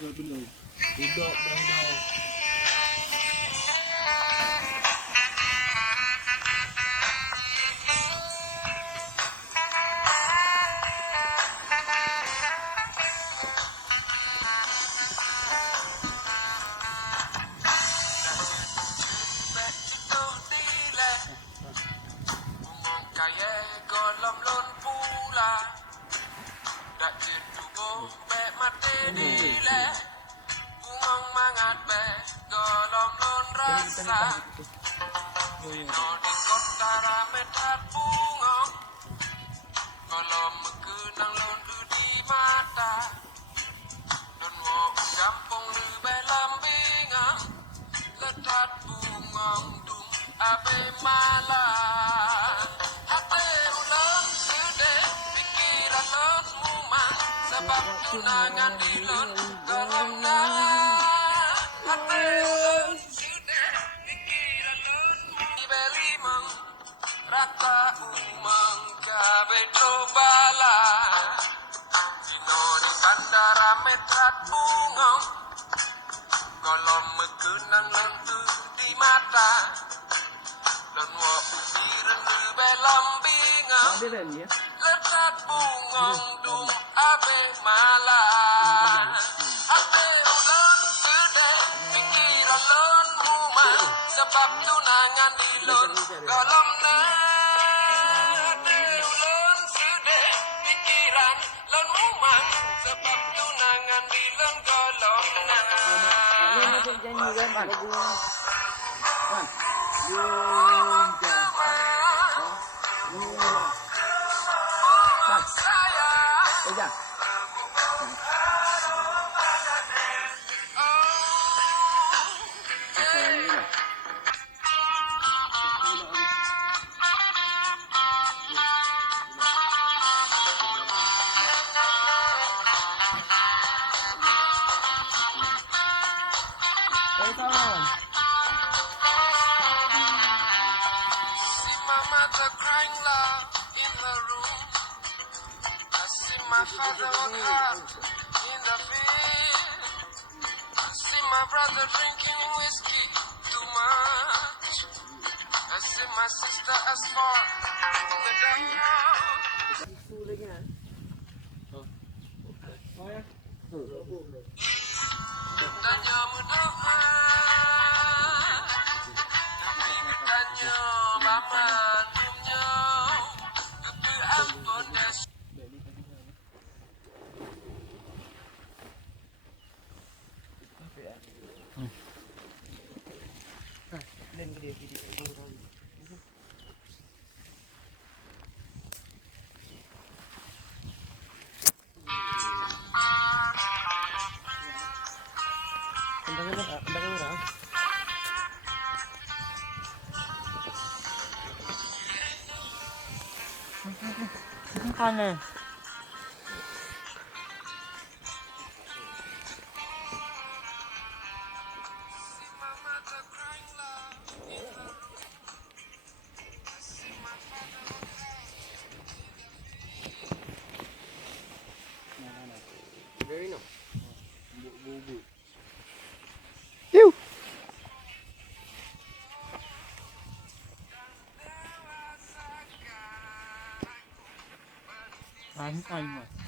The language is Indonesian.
Rồi bên đầu. Bên đầu, bên đầu. Tunangan ilon dalam belimang rata umang kabe bala dino di bandara metrat bunga kolom mekenang lentu di mata dan wo ubiren di belam binga letat bungong dum abe mala abe ulan gede pikiran lon muma sebab tunangan di lon kolom na abe ulan gede pikiran lon muma sebab tunangan di lon kolom na my father work hard in the field. I see my brother drinking whiskey too much. I see my sister as far the Tanya mudoha, tanya mama numnya, kepe ampun des. Kanan. Very no. Ew. Anh mà.